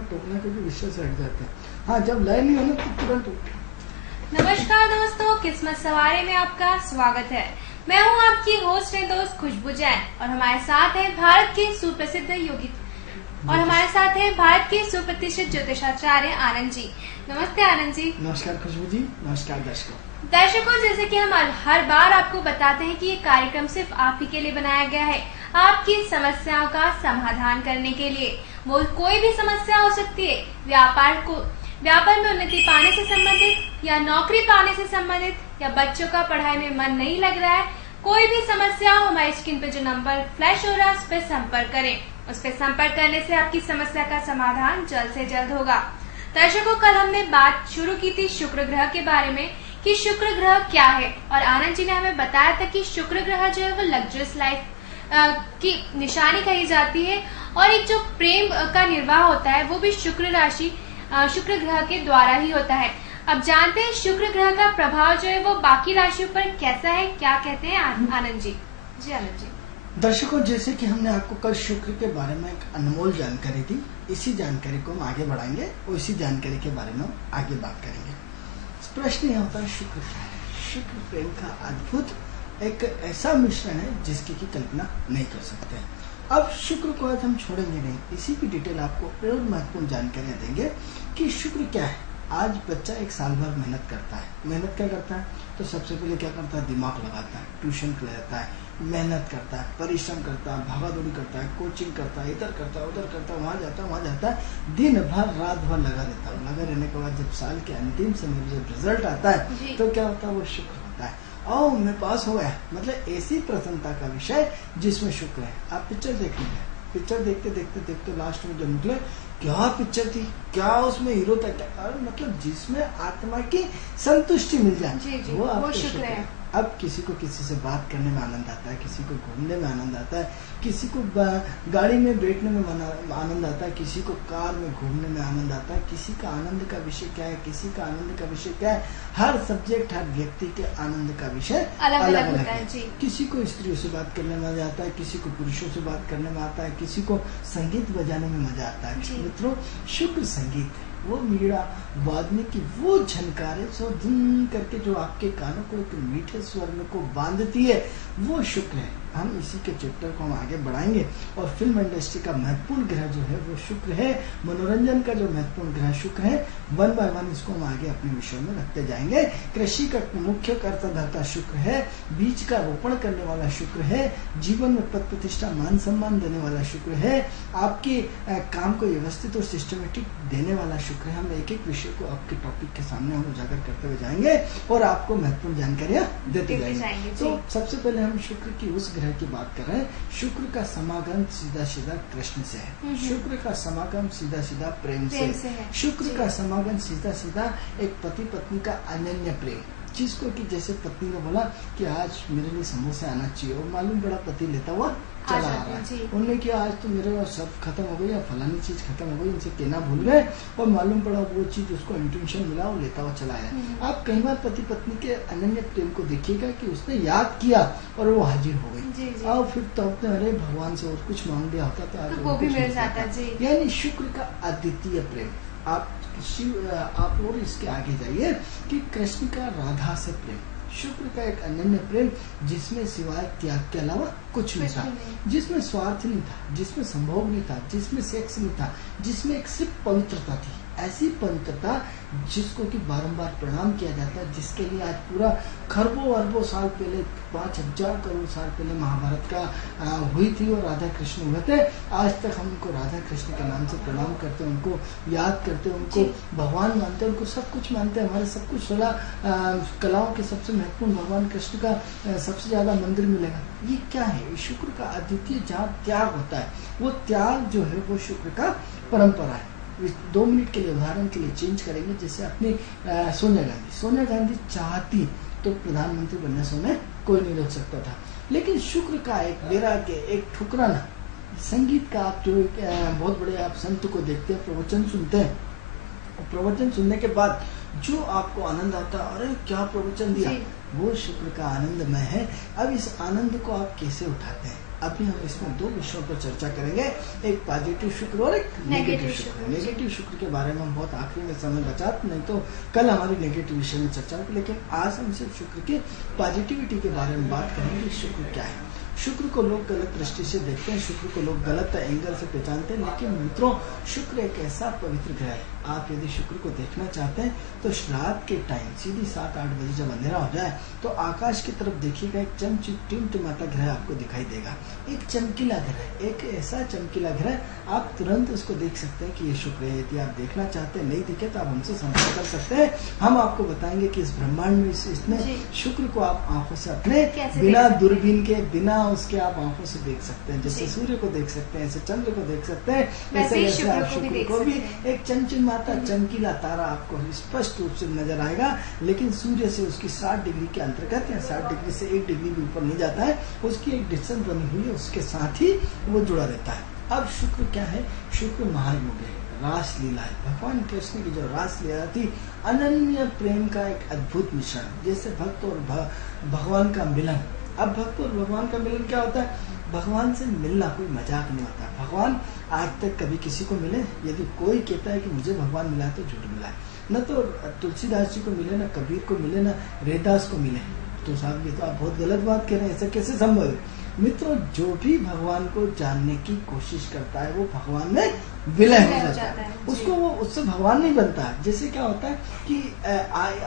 टोकना के भी विषय से हट जाते हैं। हाँ, जब लय नहीं हो ना तो तुरंत नमस्कार दोस्तों, किस्मत सवारी में आपका स्वागत है। मैं हूँ आपकी होस्ट एंड दोस्त खुशबू जैन और हमारे साथ है भारत के सुप्रसिद्ध योगी और हमारे साथ है भारत के सुप्रतिष्ठित ज्योतिषाचार्य आनंद जी। नमस्ते आनंद जी। नमस्कार खुशबू जी, नमस्कार दर्शकों। जैसे कि हम हर बार आपको बताते हैं कि ये कार्यक्रम सिर्फ आप ही के लिए बनाया गया है, आपकी समस्याओं का समाधान करने के लिए। वो कोई भी समस्या हो सकती है, व्यापार में उन्नति पाने से संबंधित या नौकरी पाने से संबंधित या बच्चों का पढ़ाई में मन नहीं लग रहा है, कोई भी समस्या हो, हमारी स्क्रीन पे जो नंबर फ्लैश हो रहा है उस पर संपर्क करें। उस पर संपर्क करने से आपकी समस्या का समाधान जल्द से जल्द होगा। दर्शकों, कल हमने बात शुरू की थी शुक्र ग्रह के बारे में कि शुक्र ग्रह क्या है, और आनंद जी ने हमें बताया था कि शुक्र ग्रह जो है वो लग्जरियस लाइफ की निशानी कही जाती है, और एक जो प्रेम का निर्वाह होता है वो भी शुक्र ग्रह के द्वारा ही होता है। अब जानते हैं शुक्र ग्रह का प्रभाव जो है वो बाकी राशियों पर कैसा है, क्या कहते हैं आनंद जी। जी आनंद जी। दर्शकों, जैसे कि हमने आपको कल शुक्र के बारे में एक अनमोल जानकारी दी, इसी जानकारी को हम आगे बढ़ाएंगे और इसी जानकारी के बारे में हम आगे बात करेंगे। प्रश्न यह होता है, शुक्र क्या है? शुक्र प्रेम का अद्भुत एक ऐसा मिश्रण है जिसकी की कल्पना नहीं कर सकते। अब शुक्र को आज हम छोड़ेंगे नहीं, इसी की डिटेल आपको और महत्वपूर्ण जानकारियां देंगे कि शुक्र क्या है। आज बच्चा एक साल भर मेहनत करता है। मेहनत क्या करता है? तो सबसे पहले क्या करता है? दिमाग लगाता है, ट्यूशन लेता है, मेहनत करता है, परिश्रम करता है, भागादौड़ी करता है, कोचिंग करता है, इधर करता है, उधर करता है, वहाँ जाता है, दिन भर रात भर लगा रहता है। लगा रहने के बाद जब साल के अंतिम समय जब रिजल्ट आता है तो क्या होता है? वो शुक्र होता है। आओ मैं पास हो गया, मतलब ऐसी प्रसन्नता का विषय जिसमें शुक्र है। आप पिक्चर देख लीजिए, पिक्चर देखते लास्ट में जब निकले, क्या पिक्चर थी, क्या उसमें हीरो था, क्या मतलब जिसमें आत्मा की संतुष्टि मिल जाए वो शुक्र है। अब किसी को किसी से बात करने में आनंद आता है, किसी को घूमने में आनंद आता है, किसी को गाड़ी में बैठने में आनंद आता है, किसी को कार में घूमने में आनंद आता है। किसी का आनंद का विषय क्या है, किसी का आनंद का विषय क्या है। हर सब्जेक्ट, हर व्यक्ति के आनंद का विषय अलग अलग है। किसी को स्त्रियों से बात करने में मजा आता है, किसी को पुरुषों से बात करने में आता है, किसी को संगीत बजाने में मजा आता है। मित्रों, शुक्र संगीत है, वो मीड़ा वादने की वो झनकारे सो धुन करके जो आपके कानों को एक मीठे स्वर में को बांधती है, वो शुक्र है। हम इसी के चैप्टर को हम आगे बढ़ाएंगे। और फिल्म इंडस्ट्री का महत्वपूर्ण ग्रह जो है वो शुक्र है, मनोरंजन का जो महत्वपूर्ण ग्रह शुक्र है। वन बाय वन इसको हम आगे अपने विषय में रखते जाएंगे। कृषि का मुख्य कर्ताधर्ता शुक्र है, बीज का रोपण करने वाला शुक्र है, जीवन में पद प्रतिष्ठा मान सम्मान देने वाला शुक्र है, आपके काम को व्यवस्थित और सिस्टमेटिक देने वाला शुक्र है। हम एक एक विषय को आपके टॉपिक के सामने हम उजागर करते हुए जाएंगे और आपको महत्वपूर्ण जानकारियां देते जाएंगे। तो सबसे पहले हम शुक्र की उस ग्रह की बात कर रहे हैं। शुक्र का समागम सीधा सीधा कृष्ण से है, शुक्र का समागम सीधा सीधा प्रेम से है, शुक्र का समागम सीधा सीधा एक पति पत्नी का अनन्य प्रेम, जिसको कि जैसे पत्नी ने बोला कि आज मेरे लिए समोसे आना चाहिए, और मालूम बड़ा पति लेता हुआ चला आ रहा है। उन्होंने किया आज तो मेरे सब खत्म हो गई या फलानी चीज खत्म हो गई, इनसे कहना भूल गए, और मालूम पड़ा वो चीज उसको इंटेंशन मिला और लेता हुआ चला आया। आप कई बार पति पत्नी के अनन्य प्रेम को देखिएगा कि उसने याद किया और वो हाजिर हो गई, और फिर तो अपने अरे भगवान से और कुछ मांग लिया होता तो वो भी मिल जाता। यानी शुक्र का अद्वितीय प्रेम। आप और इसके आगे जाइए कि कृष्ण का राधा से प्रेम, शुक्र का एक अनन्य प्रेम जिसमें सिवाय त्याग के अलावा कुछ नहीं था, जिसमें स्वार्थ नहीं था, जिसमें संभोग नहीं था, जिसमें सेक्स नहीं था, जिसमें एक सिर्फ पवित्रता थी। ऐसी पवित्रता जिसको कि बारंबार प्रणाम किया जाता है, जिसके लिए आज पूरा खरबों अरबों साल पहले 5000 करोड़ साल पहले महाभारत का हुई थी और राधा कृष्ण हुए थे। आज तक हम उनको राधा कृष्ण के नाम से प्रणाम करते हैं, उनको याद करते हैं, उनको भगवान मानते हैं, उनको सब कुछ मानते हैं। हमारे सब कुछ 16 कलाओं के सबसे महत्वपूर्ण भगवान कृष्ण का सबसे ज्यादा मंदिर मिलेगा। ये क्या है? शुक्र का अद्वितीय जहाँ त्याग होता है, वो त्याग जो है वो शुक्र का परंपरा है। 2 मिनट के लिए उदाहरण के लिए चेंज करेंगे। जैसे अपनी सोनिया गांधी चाहती तो प्रधानमंत्री बनने से कोई नहीं रोक सकता था, लेकिन शुक्र का एक वैराग्य, एक ठुकराना। संगीत का आप जो बहुत बड़े आप संत को देखते हैं, प्रवचन सुनते हैं, प्रवचन सुनने के बाद जो आपको आनंद आता है, अरे क्या प्रवचन दिया, वो शुक्र का आनंदमय है। अब इस आनंद को आप कैसे उठाते हैं? अभी हम इसमें दो विषयों पर चर्चा करेंगे, एक पॉजिटिव शुक्र और एक नेगेटिव शुक्र। नेगेटिव शुक्र के बारे में हम बहुत आखिरी में समय बचा, नहीं तो कल हमारी नेगेटिव विषय में चर्चा होगी, लेकिन आज हम सिर्फ शुक्र की पॉजिटिविटी के बारे में बात करेंगे। शुक्र क्या है? शुक्र को लोग गलत दृष्टि से देखते हैं, शुक्र को लोग गलत एंगल से पहचानते हैं, लेकिन मित्रों शुक्र एक ऐसा पवित्र ग्रह है। आप यदि शुक्र को देखना चाहते हैं तो रात के टाइम सीधी 7-8 बजे जब अंधेरा हो जाए तो आकाश की तरफ देखिएगा, एक टिमटिमाता ग्रह आपको दिखाई देगा, एक चमकीला ग्रह, एक ऐसा चमकीला ग्रह, आप तुरंत उसको देख सकते हैं कि ये शुक्र है। यदि आप देखना चाहते हैं, नहीं दिखे तो आप हमसे संपर्क कर सकते हैं, हम आपको बताएंगे कि इस ब्रह्मांड में इसमें शुक्र को आप आंखों से अपने बिना दूरबीन के, बिना उसके आप आंखों से देख सकते हैं। जैसे सूर्य को देख सकते हैं, ऐसे चंद्र को देख सकते हैं, वैसे आप शुक्र को भी एक चमचमाता चमकीला तारा आपको स्पष्ट रूप से नजर आएगा, लेकिन सूर्य से उसकी 60 डिग्री के अंतर्गत या 60 डिग्री से 1 डिग्री भी ऊपर नहीं जाता है, उसकी एक डिस्टेंस बनी हुई है, उसके साथ ही वो जुड़ा रहता है। अब शुक्र क्या है? शुक्र महायोग है, रासलीला है। भगवान कृष्ण की जो रासलीला थी, अनन्य प्रेम का एक अद्भुत मिश्रण, जैसे भक्त और भगवान का मिलन। अब भक्त और भगवान का मिलन क्या होता है? भगवान से मिलना कोई मजाक नहीं होता। भगवान आज तक कभी किसी को मिले? यदि कोई कहता है कि मुझे भगवान मिला है तो झूठ मिला है। न तो तुलसीदास जी को मिले, न कबीर को मिले, न रैदास को मिले, तो साहब ये तो आप बहुत गलत बात कह रहे हैं, ऐसा कैसे संभव है? मित्रों जो भी भगवान को जानने की कोशिश करता है वो भगवान में विलय हो जाता है, उसको वो उससे भगवान नहीं बनता। जैसे क्या होता है कि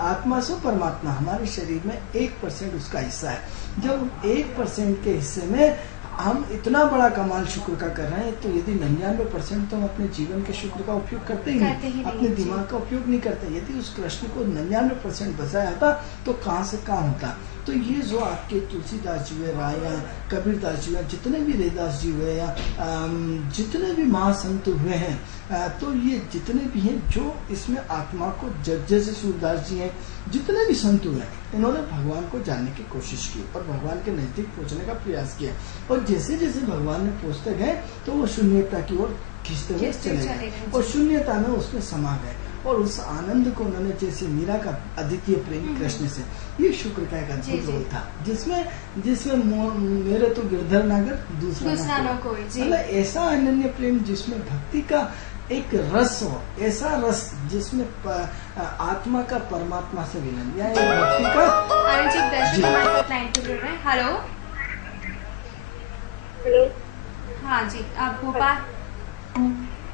आत्मा से परमात्मा, हमारे शरीर में 1% उसका हिस्सा है। जब 1% के हिस्से में हम इतना बड़ा कमाल शुक्र का कर रहे हैं, तो यदि 99% तो हम अपने जीवन के शुक्र का उपयोग करते ही नहीं, अपने दिमाग का उपयोग नहीं करते। यदि उस कृष्ण को 99% बचाया था तो कहाँ से कहाँ होता। तो ये जो आपके तुलसीदास जी हुए, राय या कबीरदास जी हुए, जितने भी रैदास जी हुए या जितने भी महासंत हुए हैं, तो ये जितने भी हैं जो इसमें आत्मा को, जैसे सूरदास जी हैं, जितने भी संत हुए हैं, इन्होंने भगवान को जानने की कोशिश की और भगवान के नजदीक पहुंचने का प्रयास किया, और जैसे जैसे भगवान ने पहुंचते गए तो वो शून्यता की ओर खींचते हुए चले गए और शून्यता में उसमें समा गए, और उस आनंद को उन्होंने, जैसे मीरा का अद्वितीय प्रेम कृष्ण से, ये शुक्र का एक अद्भुत रोल था, जिसमें मेरे तो गिरधर नागर दूसरा न कोई, मतलब ऐसा अनन्य प्रेम जिसमें भक्ति का एक रस हो, ऐसा रस जिसमें आत्मा का परमात्मा से विलन, या एक भक्ति का। हेलो हेलो, हाँ जी, आप भोपाल।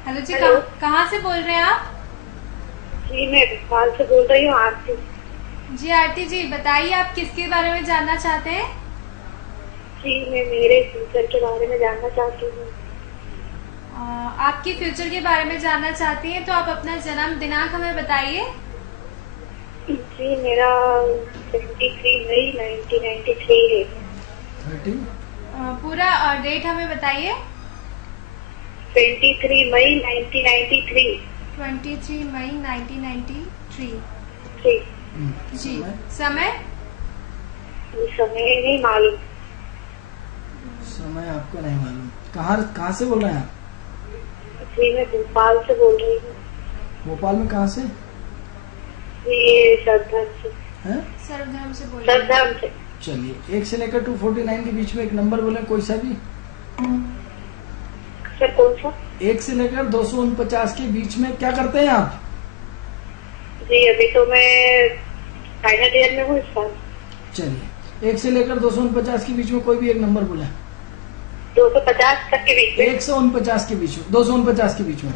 हेलो जी, कहाँ से बोल रहे हैं आप? जी मैं भोपाल से बोल रही हूँ, आरती। जी आरती जी, बताइए आप किसके बारे में जानना चाहते हैं? जी मैं मेरे फ्यूचर के बारे में जानना चाहती हूँ। आपके फ्यूचर के बारे में जानना चाहती हैं तो आप अपना जन्म दिनांक हमें बताइए। जी मेरा 23 मई 1993 है। 13? पूरा डेट हमें बताइए। 23 मई 1993। 23 मई 1993। जी, समय? समय नहीं मालूम। समय आपको नहीं मालूम? कहाँ से बोल रहे हैं आप? जी मैं भोपाल से बोल रही हूँ। भोपाल में कहाँ से? ये सर्वधर्म से। हैं? सर्वधर्म से बोल रहे हैं। सर्वधर्म से। चलिए, 1 से लेकर 249 के बीच में एक नंबर बोले, कोई सा भी। सर कौन सा? 1 से लेकर 249 के बीच में क्या करते हैं आप? जी अभी तो मैं फाइनल ईयर में हूँ इस साल। चलिए, 1 से लेकर 249 के बीच में कोई भी एक नंबर बोले। 250 तक के बीच में। 149 के बीच में, 249 के बीच में।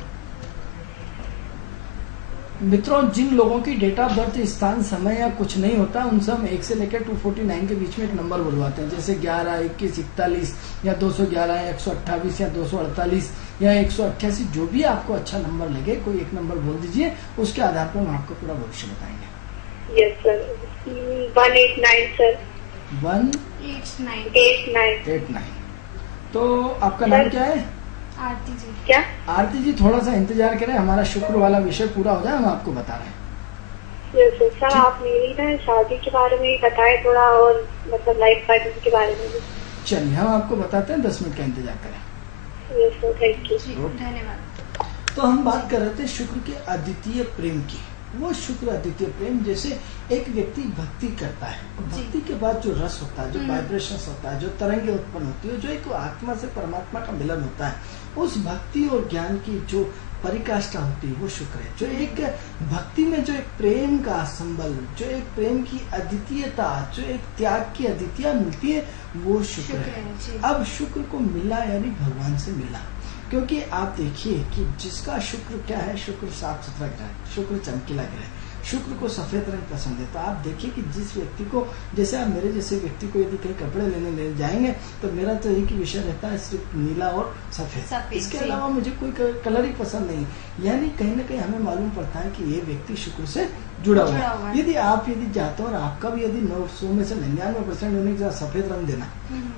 मित्रों, जिन लोगों की डेट ऑफ बर्थ, स्थान, समय या कुछ नहीं होता, उनसे हम 1 से लेकर 249 के बीच में एक नंबर बुलवाते हैं, जैसे 11, 21, 41 या 211 या 128 या 248 या 188, जो भी आपको अच्छा नंबर लगे, कोई एक नंबर बोल दीजिए, उसके आधार पर हम आपको पूरा भविष्य बताएंगे। Yes sir. 189 सर। 189। तो आपका नाम क्या है? आरती जी। क्या? आरती जी, थोड़ा सा इंतजार करें, हमारा शुक्र वाला विषय पूरा हो जाए, हम आपको बता रहे हैं। यस सर, आप मेरी ना शादी के बारे में बताएं थोड़ा, और मतलब लाइफ पार्टनर के बारे में भी। चलिए, हम आपको बताते हैं, 10 मिनट का इंतजार करें। Yes sir, thank you. धन्यवाद। तो हम बात कर रहे थे शुक्र के अद्वितीय प्रेम की। वो शुक्र अद्वितीय प्रेम। जैसे एक व्यक्ति भक्ति करता है, भक्ति के बाद जो रस होता है, जो वाइब्रेशंस होता है, जो तरंगे उत्पन्न होती है, जो एक आत्मा से परमात्मा का मिलन होता है, उस भक्ति और ज्ञान की जो परिकाष्ठा होती है वो शुक्र है। जो एक भक्ति में जो एक प्रेम का संबल, जो एक प्रेम की अद्वितीयता, जो एक त्याग की अद्वितीयता मिलती है, वो शुक्र है। अब शुक्र को मिला यानी भगवान से मिला। क्योंकि आप देखिए कि जिसका शुक्र क्या है, शुक्र साफ सुथरा ग्रह, शुक्र चमकीला ग्रह, शुक्र को सफेद रंग पसंद है। तो आप देखिए कि जिस व्यक्ति को, जैसे आप मेरे जैसे व्यक्ति को यदि कहीं कपड़े ले जाएंगे तो मेरा तो एक ही विषय रहता है, सिर्फ नीला और सफेद। इसके अलावा मुझे कोई कलर ही पसंद नहीं। यानी कहीं ना कहीं हमें मालूम पड़ता है कि ये व्यक्ति शुक्र से जुड़ा हुआ है। यदि जाते हो और आपका भी यदि 100 में से 99% होने के साथ सफेद रंग देना,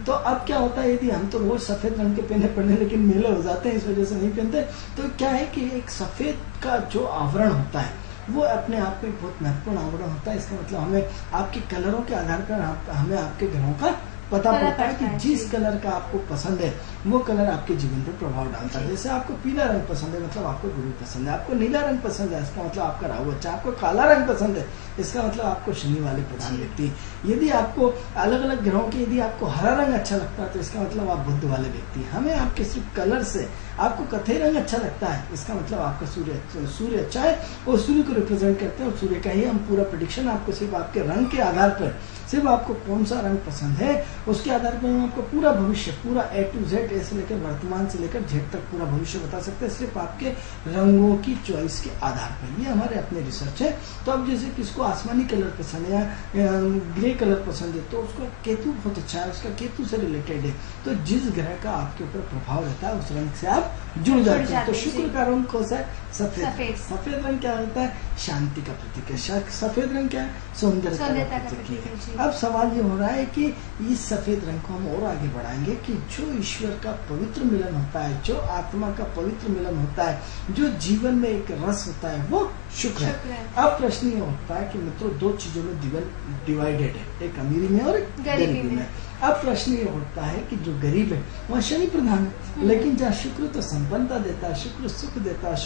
तो अब क्या होता है, यदि हम तो रोज सफेद रंग के पहने पड़ने लेकिन मेले हो जाते हैं, इस वजह से नहीं पहनते। तो क्या है कि एक सफेद का जो आवरण होता है वो अपने आप में बहुत महत्वपूर्ण आवरण होता है। इसका मतलब हमें आपके कलरों के आधार पर हमें आपके ग्रहों का पता पड़ता है कि जिस कलर का आपको पसंद है वो कलर आपके जीवन पर प्रभाव डालता है। जैसे आपको पीला रंग पसंद है, मतलब आपको गुरु पसंद है। आपको नीला रंग पसंद है, इसका मतलब आपका राहु अच्छा। आपको काला रंग पसंद है, इसका मतलब आपको शनि वाले प्रधान व्यक्ति। यदि आपको अलग अलग ग्रहों के यदि आपको हरा रंग अच्छा लगता है तो इसका मतलब आप बुध वाले व्यक्ति। हमें आपके सिर्फ कलर से, आपको कथई रंग अच्छा लगता है, इसका मतलब आपका सूर्य अच्छा है और सूर्य को रिप्रेजेंट करते हैं। और सूर्य का ही हम पूरा प्रेडिक्शन आपको सिर्फ आपके रंग के आधार पर, सिर्फ आपको कौन सा रंग पसंद है उसके आधार पर हम आपको पूरा भविष्य, पूरा A to Z, से लेकर वर्तमान से लेकर Z तक पूरा भविष्य बता सकते हैं, सिर्फ आपके रंगों की चॉइस के आधार पर। ये हमारे अपने रिसर्च है। तो अब जैसे किसको आसमानी कलर पसंद है या ग्रे कलर पसंद है, तो उसको केतु बहुत अच्छा है, उसका केतु से रिलेटेड है। तो जिस ग्रह का आपके ऊपर प्रभाव रहता है उस रंग से आप जुड़ जाते हैं। तो शुक्र का रंग कौन सा है? सफेद। सफेद रंग क्या होता है? शांति का प्रतीक है। सफेद रंग क्या है? सौंदर्यता का प्रतीक है। अब सवाल ये हो रहा है कि इस सफेद रंग को हम और आगे बढ़ाएंगे कि जो ईश्वर का पवित्र मिलन होता है, जो आत्मा का पवित्र मिलन होता है, जो जीवन में एक रस होता है, वो शुक्र है। अब प्रश्न ये होता है कि मित्रों दो चीजों में जीवन डिवाइडेड है, एक अमीरी में और गरीबी में। अब प्रश्न ये होता है कि जो गरीब है वह शनि प्रधान है, लेकिन जहाँ शुक्र तो संपन्नता देता है, शुक्र सुख देता है,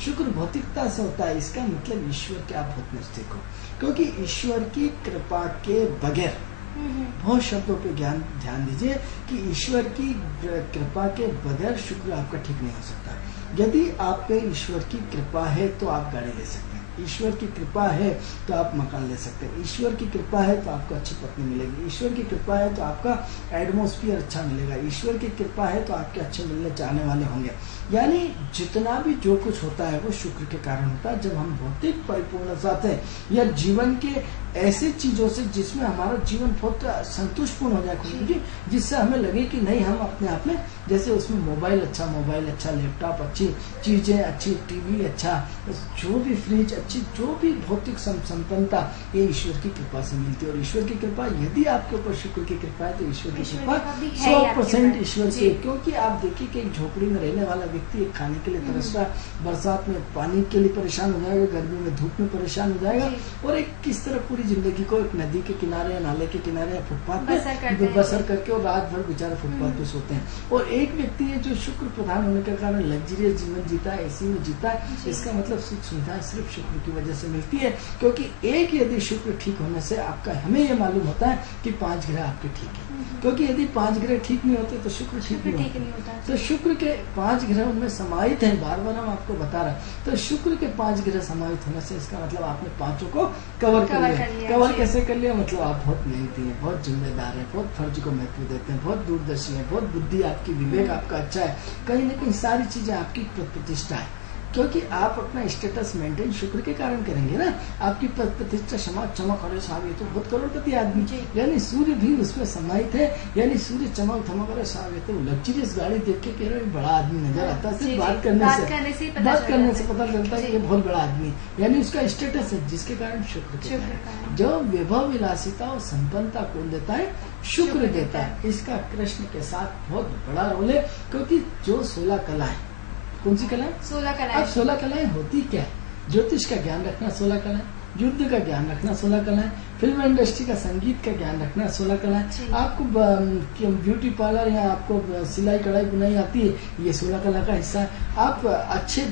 शुक्र भौतिकता से होता है। इसका मतलब ईश्वर के आप बहुत नजदीक हो, क्योंकि ईश्वर की कृपा के बगैर, बहुत शब्दों पे ध्यान दीजिए कि ईश्वर की कृपा के बगैर शुक्र आपका ठीक नहीं हो सकता। यदि आप पे ईश्वर की कृपा है तो आप गाड़ी ले सकते हैं, ईश्वर की कृपा है तो आप मकान ले सकते हैं, ईश्वर की कृपा है तो आपको अच्छी पत्नी मिलेगी, ईश्वर की कृपा है तो आपका एटमॉस्फेयर अच्छा मिलेगा, ईश्वर की कृपा है तो आपके अच्छे मिलने चाहने वाले होंगे। यानी जितना भी जो कुछ होता है वो शुक्र के कारण होता है। जब हम भौतिक परिपूर्ण चाहते हैं या जीवन के ऐसी चीजों से जिसमें हमारा जीवन बहुत संतुष्टपूर्ण हो जाए, खुशी, जिससे हमें लगे कि नहीं हम अपने आप में, जैसे उसमें मोबाइल अच्छा, लैपटॉप अच्छी चीजें, अच्छी टीवी अच्छा, जो भी फ्रिज अच्छी, जो भी भौतिक संपन्नता ये ईश्वर की कृपा से मिलती है। और ईश्वर की कृपा, यदि आपके ऊपर शुक्र की कृपा है तो ईश्वर की कृपा 100% ईश्वर की। क्योंकि आप देखिए कि एक झोपड़ी में रहने वाला व्यक्ति एक खाने के लिए तरस रहा, बरसात में पानी के लिए परेशान हो जाएगा, गर्मी में धूप में परेशान हो जाएगा, और एक किस तरह पूरी जिंदगी को एक नदी के किनारे, नाले के किनारे, फुटपाथ पे बसर करके और रात भर बेचारे फुटपाथ पे सोते हैं। और एक व्यक्ति है जो शुक्र प्रधान होने के कारण लग्जरियस जीवन जीता है, एसी में जीता है। इसका मतलब सुख सुविधा सिर्फ शुक्र की वजह से मिलती है। क्योंकि एक यदि शुक्र ठीक होने से आपका, हमें यह मालूम होता है कि 5 ग्रह आपके ठीक है, क्योंकि यदि 5 ग्रह ठीक नहीं होते तो शुक्र ठीक नहीं होता। तो शुक्र के 5 ग्रह उनमें समाहित है, बार बार हम आपको बता रहे हैं। तो शुक्र के 5 ग्रह समाहित होने से इसका मतलब आपने 5 को कवर कर लिया। कवर कैसे कर लिया? मतलब आप बहुत मेहनती हैं, बहुत जिम्मेदार हैं, बहुत फर्ज को महत्व देते हैं, बहुत दूरदर्शी हैं, बहुत बुद्धि आपकी, विवेक आपका अच्छा है, कहीं ना कहीं सारी चीजें आपकी प्रतिष्ठा है। क्योंकि आप अपना स्टेटस मेंटेन शुक्र के कारण करेंगे ना, आपकी प्रतिष्ठा चमक और साहब, ये तो बहुत करोड़पति आदमी, यानी सूर्य भी उसमें समाहित है। यानी सूर्य चमक धमक और साहब, तो लग्जरियस गाड़ी देख के कह रहे बड़ा आदमी नजर आता है, सिर्फ बात करने से पता चलता है ये बहुत बड़ा आदमी, यानी उसका स्टेटस है, जिसके कारण शुक्र जो वैभव विलासिता और संपन्नता कौन देता है? शुक्र देता है। इसका कृष्ण के साथ बहुत बड़ा रोल है, क्योंकि जो 16 कला है, कौन सी कला? 16 कलाएं। अब 16 कलाएं होती क्या है? ज्योतिष का ज्ञान रखना 16 कलाएं, युद्ध का ज्ञान रखना 16 कलाएं, फिल्म इंडस्ट्री का संगीत का ज्ञान रखना 16 कलाएं, आपको ब्यूटी पार्लर या आपको सिलाई कढ़ाई बुनाई आती है, ये 16 कला का हिस्सा है। आप अच्छे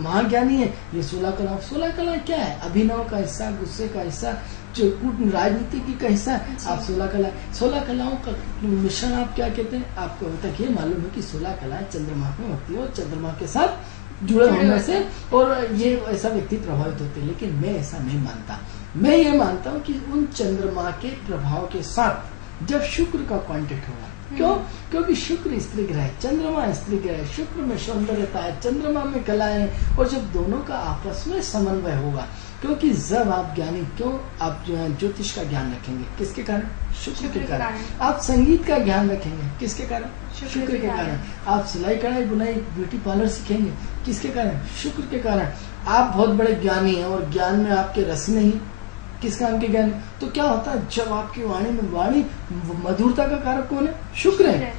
महाज्ञानी है, ये 16 कला। 16 कला क्या है? अभिनव का हिस्सा, गुस्से का हिस्सा, राजनीति का हिस्सा, आप 16 कला। 16 कलाओं का मिश्रण आप क्या कहते हैं? आपको अभी तक ये मालूम है कि 16 कलाएं चंद्रमा में होती है और चंद्रमा के साथ जुड़े होने से और ये ऐसा व्यक्ति प्रभावित होते हैं। लेकिन मैं ऐसा नहीं मानता। मैं ये मानता हूँ कि उन चंद्रमा के प्रभाव के साथ जब शुक्र का कांटेक्ट होगा, क्यों? क्योंकि शुक्र स्त्री ग्रह है, चंद्रमा स्त्री ग्रह है, शुक्र में सौंदर्यता है, चंद्रमा में कलाएं, और जब दोनों का आपस में समन्वय होगा, क्योंकि जब आप ज्ञानी, क्यों आप ज्योतिष का ज्ञान रखेंगे? किसके कारण? शुक्र के कारण। आप संगीत का ज्ञान रखेंगे, किसके कारण? शुक्र के कारण। आप सिलाई कढ़ाई बुनाई ब्यूटी पार्लर सीखेंगे, किसके कारण? शुक्र के कारण। आप बहुत बड़े ज्ञानी हैं और ज्ञान में आपके रस नहीं, किस काम के ज्ञान? तो क्या होता है जब आपकी वाणी मधुरता का कारक कौन है? शुक्र है।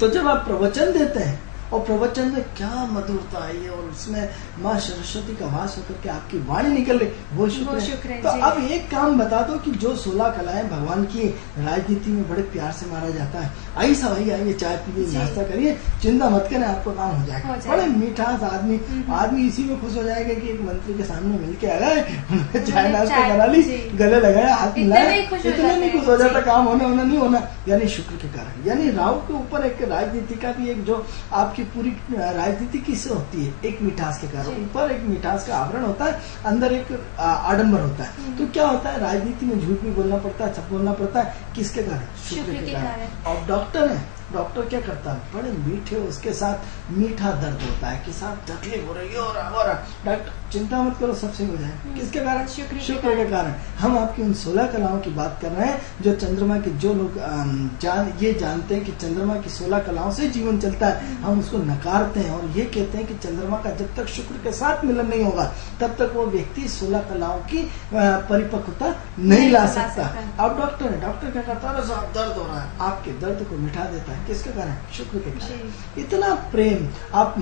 तो जब आप प्रवचन देते हैं और प्रवचन में क्या मधुरता आई है और उसमें माँ सरस्वती का वास होकर के आपकी वाणी निकल रही, वो शुक्र है। तो अब एक काम बता दो कि जो 16 कलाएं भगवान की राजनीति में बड़े प्यार से मारा जाता है, आई सब आइए चाय पीजिए नाश्ता करिए, चिंता मत करें आपको काम हो जाएगा। बड़े मीठास आदमी इसी में खुश हो जाएगा कि एक मंत्री के सामने मिल के आ गए, चाय नाश्ता करा ली, गले लगाया, हाथ मिलाया, इतना नहीं खुश हो जाता, काम होना नहीं होना। यानी शुक्र के कारण। यानी राहु के ऊपर एक राजनीति का भी एक जो आपकी पूरी राजनीति किससे होती है? एक मिठास के कारण। ऊपर एक मिठास का आवरण होता है, अंदर एक आडंबर होता है। तो क्या होता है? राजनीति में झूठ भी बोलना पड़ता है, सब बोलना पड़ता है, किसके कारण? शुक्र के कारण। और डॉक्टर है, डॉक्टर क्या करता है? बड़े मीठे, उसके साथ मीठा दर्द होता है कि साहब तकलीफ हो रही है और डॉक्टर चिंता मत करो, सब सही हो जाए। किसके कारण? शुक्र के कारण। हम आपकी उन 16 कलाओं की बात कर रहे हैं जो चंद्रमा के, जो लोग ये जानते हैं कि चंद्रमा की 16 कलाओं से जीवन चलता है, हम उसको नकारते हैं और ये कहते हैं कि चंद्रमा का जब तक शुक्र के साथ मिलन नहीं होगा तब तक वो व्यक्ति 16 कलाओं की परिपक्वता नहीं ला सकता। अब डॉक्टर है, डॉक्टर क्या करता है? साहब दर्द हो रहा है, आपके दर्द को मिटा देता है, किसके कारण? शुक्र के कारण। इतना प्रेम। आप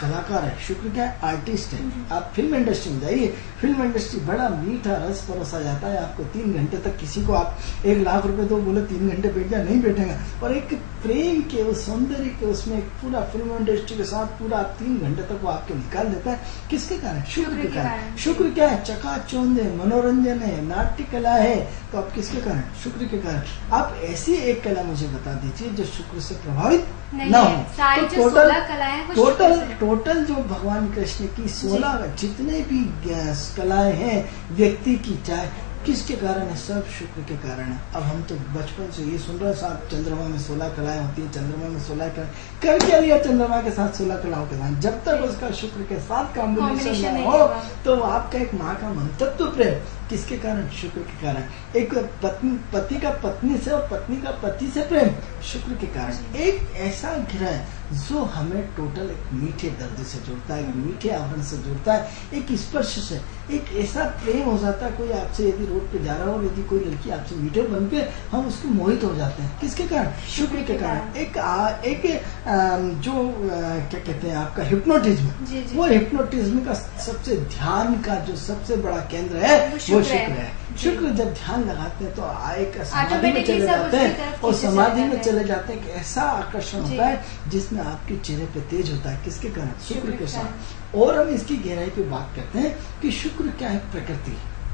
कलाकार है, शुक्र क्या है? आर्टिस्ट है। आप फिल्म इंडस्ट्री में जाइए, फिल्म इंडस्ट्री बड़ा मीठा रस परोसा जाता है आपको। 3 घंटे तक किसी को आप 1 लाख रुपए दो, बोले 3 घंटे बैठ जाए, नहीं बैठेगा। और एक प्रेम के, उस सौंदर्य के, उसमें पूरा फिल्म इंडस्ट्री के साथ पूरा 3 घंटे तक वो आपके निकाल देता है, किसके कारण? शुक्र के कारण। शुक्र क्या है? चकाचौंध है, मनोरंजन है, नाट्य कला है। तो आप किसके कारण? शुक्र के कारण। आप ऐसी एक कला मुझे बता दीजिए जो शुक्र से प्रभावित ना हो। तो टोटल जो भगवान कृष्ण की 16 जितने भी कलाएं हैं व्यक्ति की, चाहे किसके कारण है? सब शुक्र के कारण है। अब हम तो बचपन से ये सुन रहे साहब चंद्रमा में 16 कलाएं होती है, चंद्रमा में 16 कलाएं। कर क्या लिया चंद्रमा के साथ 16 कलाओं के साथ? जब तक उसका शुक्र के साथ कॉम्बिनेशन ना हो तो आपका एक माँ का मंतव्य प्रेम, किसके कारण? शुक्र के कारण। एक पति का पत्नी से और पत्नी का पति से प्रेम, शुक्र के कारण। एक ऐसा ग्रह जो हमें टोटल एक मीठे दर्द से जुड़ता है, एक मीठे आवरण से जुड़ता है, एक स्पर्श से, एक ऐसा प्रेम हो जाता है। कोई आपसे यदि रोड पे जा रहा हो और यदि कोई लड़की आपसे मीठे बन के, हम उसको मोहित हो जाते हैं, किसके कारण? शुक्र के कारण। एक जो क्या कहते हैं आपका हिप्नोटिज्म, वो हिप्नोटिज्म का सबसे ध्यान का जो सबसे बड़ा केंद्र है वो शुक्र है। शुक्र जब ध्यान लगाते हैं तो एक समाधि में चले जाते हैं और समाधि में चले जाते हैं कि ऐसा आकर्षण होता है जिसमें आपके चेहरे पे तेज होता है, किसके कारण? शुक्र के साथ। और हम इसकी गहराई पे बात करते हैं कि शुक्र क्या है?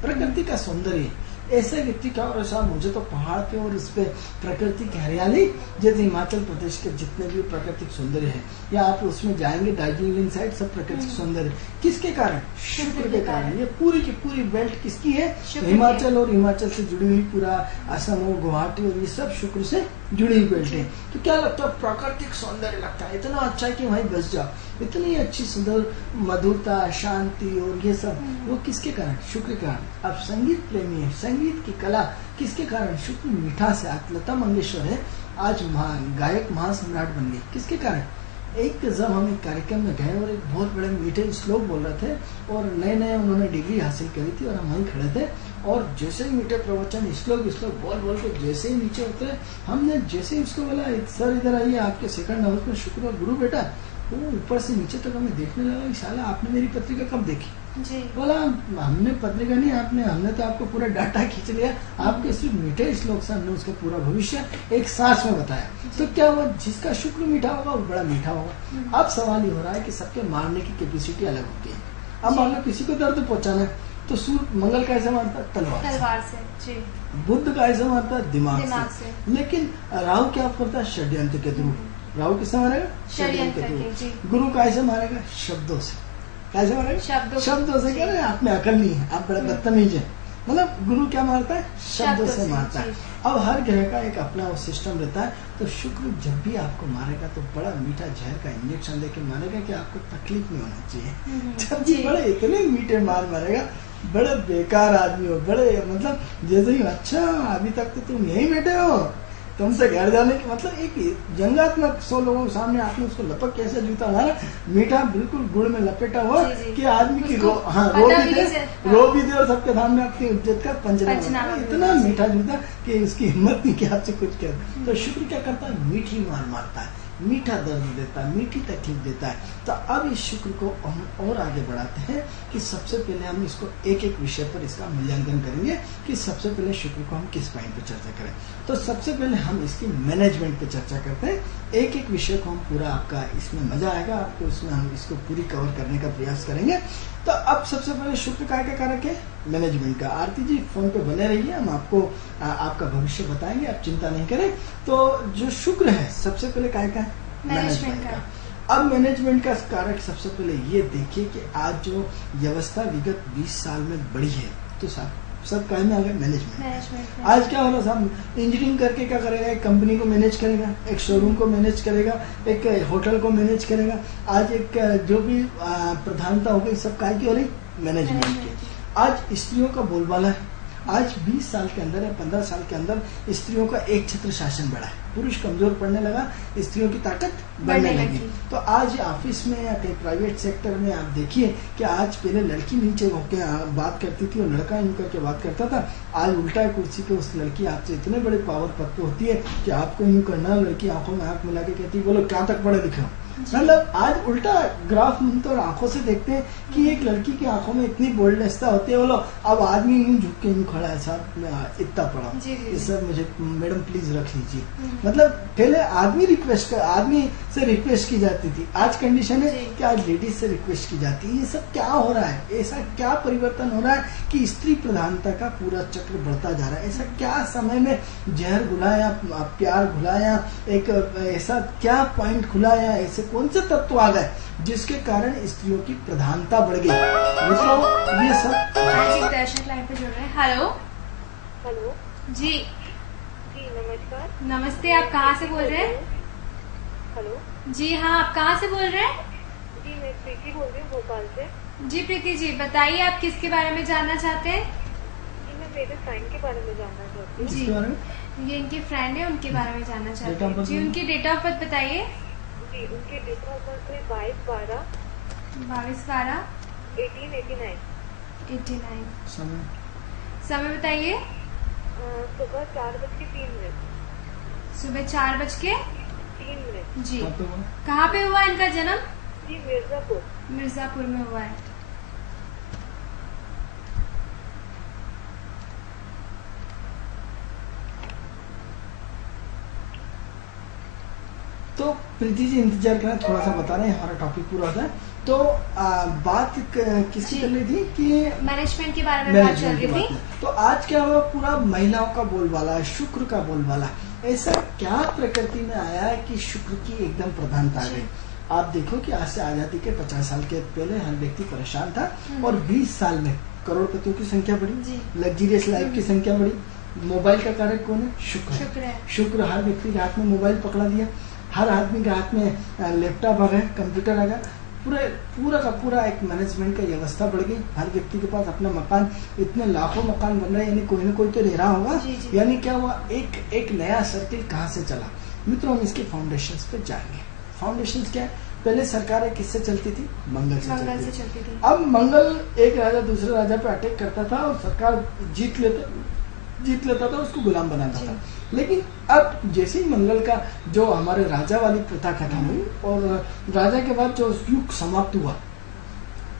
प्रकृति का सौंदर्य। ऐसे व्यक्ति का, और साहब मुझे तो पहाड़ पे और इस पे प्रकृति की हरियाली, जैसे हिमाचल प्रदेश के जितने भी प्राकृतिक सौंदर्य है, या आप उसमें जाएंगे दार्जिलिंग साइड, सब प्राकृतिक सौंदर्य, किसके कारण? शुक्र के कारण। ये पूरी की पूरी बेल्ट किसकी है? हिमाचल, और हिमाचल से जुड़ी हुई पूरा असम और गुवाहाटी और ये सब शुक्र से जुड़ी हुई बेल्ट है। तो क्या लगता है? प्राकृतिक सौंदर्य लगता है, इतना अच्छा है कि वहीं बस जाओ, इतनी अच्छी सुंदर मधुरता, शांति और ये सब, वो किसके कारण? शुक्र के कारण। अब संगीत प्रेमी है, संगीत की कला किसके कारण? शुक्र मिठास है। आज लता मंगेशकर है, आज गायक महासम्राट बन गई, किसके कारण? एक जब हम एक कार्यक्रम में गए और एक बहुत बड़े मीठे श्लोक बोल रहे थे और नए उन्होंने डिग्री हासिल करी थी और हम वहीं खड़े थे, और जैसे ही मीठे प्रवचन श्लोक बोल के जैसे ही नीचे उतरे, हमने जैसे ही उसको बोला सर इधर आइए, आपके सेकंड हाउस में शुक्र और गुरु बेटा, वो ऊपर से नीचे तक हमें देखने लगा कि साला आपने मेरी पत्रिका कब देखी। जी। बोला हमने पत्रिका नहीं, हमने तो आपको पूरा डाटा खींच लिया, आपके सिर्फ मीठे श्लोक से हमने उसका पूरा भविष्य एक सांस में बताया। तो क्या हुआ, जिसका शुक्र मीठा होगा वो बड़ा मीठा होगा। अब सवाल ये हो रहा है कि सबके मारने की कैपेसिटी अलग होती है। अब मान लो किसी को दर्द पहुंचाना है तो सूर्य मंगल कैसे मारता है, तलवार से। जी। बुद्ध कैसे मारता है, दिमाग से। लेकिन राहु क्या करता है, षड्यंत्र के थ्रू। राहु किससे मारेगा, षड्यंत्र के थ्रू। गुरु कैसे मारेगा, शब्दों से। कैसे मारेगा, शब्दों से। कह रहे हैं आप में अकल नहीं है, आप बड़ा बदतमीज है। मतलब गुरु क्या मारता है, शब्दों से मारता है। अब हर ग्रह का एक अपना वो सिस्टम रहता है। तो शुक्र जब भी आपको मारेगा तो बड़ा मीठा जहर का इंजेक्शन लेके मारेगा कि आपको तकलीफ नहीं होना चाहिए। जब भी बड़े इतने मीठे मारेगा, बड़े बेकार आदमी हो, बड़े मतलब जैसे ही अच्छा अभी तक तो तुम यही बैठे हो, तुमसे घर जाने की मतलब एक जंगात्मक 100 लोगों के सामने आपने उसको लपक कैसे जूता मारा, मीठा बिल्कुल गुड़ में लपेटा हुआ कि आदमी की रो भी दे और सबके सामने आपकी इज्जत का पंचनामा। इतना मीठा जूता कि उसकी हिम्मत नहीं कि आपसे कुछ कह। तो शुक्र क्या करता है, मीठी मार मारता है, मीठा दर्द देता है, मीठी तकलीफ देता है। तो अब इस शुक्र को हम और आगे बढ़ाते हैं कि सबसे पहले हम इसको एक एक विषय पर इसका मूल्यांकन करेंगे कि सबसे पहले शुक्र को हम किस पॉइंट पर चर्चा करें। तो सबसे पहले हम इसकी मैनेजमेंट पे चर्चा करते हैं। एक एक विषय को हम पूरा, आपका इसमें मजा आएगा, आपको इसमें हम इसको पूरी कवर करने का प्रयास करेंगे। तो अब सबसे पहले शुक्र काय का कारक है, मैनेजमेंट का। आरती जी फोन पे बने रहिए, हम आपको आपका भविष्य बताएंगे, आप चिंता नहीं करें। तो जो शुक्र है सबसे पहले काय का है, मैनेजमेंट का। अब मैनेजमेंट का कारक सबसे पहले ये देखिए कि आज जो व्यवस्था विगत 20 साल में बढ़ी है, तो सब काय में आ गए, मैनेजमेंट। आज क्या हो रहा साहब, इंजीनियरिंग करके क्या करेगा, एक कंपनी को मैनेज करेगा, एक शोरूम को मैनेज करेगा, एक होटल को मैनेज करेगा। आज एक जो भी प्रधानता हो गई सब काय की हो रही, मैनेजमेंट की। आज स्त्रियों का बोलबाला है। आज 20 साल के अंदर या 15 साल के अंदर स्त्रियों का एक छत्र शासन बढ़ा है। पुरुष कमजोर पड़ने लगा, स्त्रियों की ताकत बढ़ने लगी। तो आज ऑफिस में या कहीं प्राइवेट सेक्टर में आप देखिए कि आज पहले लड़की नीचे होकर बात करती थी और लड़का यूं करके बात करता था। आज उल्टा है, कुर्सी पे उस लड़की आपसे इतने बड़े पावर पद पे होती है कि आपको यूं करना, लड़की आंखों में आंख मिला के कहती है बोलो क्या तक पढ़े लिखे हो। मतलब आज उल्टा ग्राफ हम तो आंखों से देखते हैं कि एक लड़की की आंखों में इतनी बोल्डनेस होती है, बोलो अब आदमी यूं झुक के यूं खड़ा है, साहब मैं इतना पढ़ा, ये सर मुझे मैडम प्लीज रख लीजिए। मतलब पहले आदमी से रिक्वेस्ट की जाती थी, आज कंडीशन है कि आज लेडीज से रिक्वेस्ट की जाती है। ये सब क्या हो रहा है, ऐसा क्या परिवर्तन हो रहा है कि स्त्री प्रधानता का पूरा चक्र बढ़ता जा रहा है। ऐसा क्या समय में जहर घुलाया, प्यार घुलाया, एक ऐसा क्या पॉइंट खुलाया, ऐसे कौन से तत्व आ गए जिसके कारण स्त्रियों की प्रधानता बढ़ गई। मित्रों ये सब दर्शक लाइन पे जुड़ रहे हैं। हेलो हेलो जी नमस्कार। नमस्ते, आप कहाँ से बोल रहे हैं? हेलो जी हाँ, आप कहाँ से बोल रहे हैं? जी मैं प्रीति बोल रही हूँ भोपाल से। जी प्रीति जी बताइए, आप किसके बारे में जानना चाहते हैं? जी मैं मेरे फ्रेंड के बारे में जानना चाहती हूँ। जी ये इनकी फ्रेंड है, उनके बारे में जानना चाहते हैं। जी उनकी डेट ऑफ बर्थ बताइए। जी उनके डेट ऑफ बर्थ है 22/12 1889। समय बताइए। सुबह 4:03। सुबह 4:03। जी कहाँ पे हुआ इनका जन्म? जी मिर्जापुर में हुआ है। तो प्रीति जी इंतजार करना, थोड़ा सा बता रहे हैं, हमारा टॉपिक पूरा होता है। तो बात किसकी चल रही थी कि मैनेजमेंट के बारे में बात चल रही थी। तो आज क्या हुआ, पूरा महिलाओं का बोलबाला है, शुक्र का बोलबाला। ऐसा क्या प्रकृति में आया है कि शुक्र की एकदम प्रधानता आ गई। आप देखो कि आज से आजादी के 50 साल के पहले हर व्यक्ति परेशान था और 20 साल में करोड़पतियों की संख्या बढ़ी, लग्जरियस लाइफ की संख्या बढ़ी। मोबाइल का कारक कौन है, शुक्र है। शुक्र हर व्यक्ति के हाथ में मोबाइल पकड़ा दिया, हर आदमी के हाथ में लैपटॉप आ गया, कंप्यूटर आ गया, पूरा का पूरा एक मैनेजमेंट का व्यवस्था बढ़ गई। हर व्यक्ति के पास अपना मकान, इतने लाखों मकान बन रहे हैं, यानी कोई ना कोई तो रह रहा होगा। यानी क्या हुआ, एक नया सर्किल कहाँ से चला। मित्रों हम इसके फाउंडेशंस पे जाएंगे। फाउंडेशंस क्या है, पहले सरकारें किससे चलती थी, मंगल से चलती थी। अब मंगल एक राजा दूसरे राजा पे अटैक करता था और सरकार जीत लेते, जीत लेता था, उसको गुलाम बनाता था। लेकिन अब जैसे ही मंगल का जो हमारे राजा वाली प्रथा खत्म हुई और राजा के बाद जो युग समाप्त हुआ,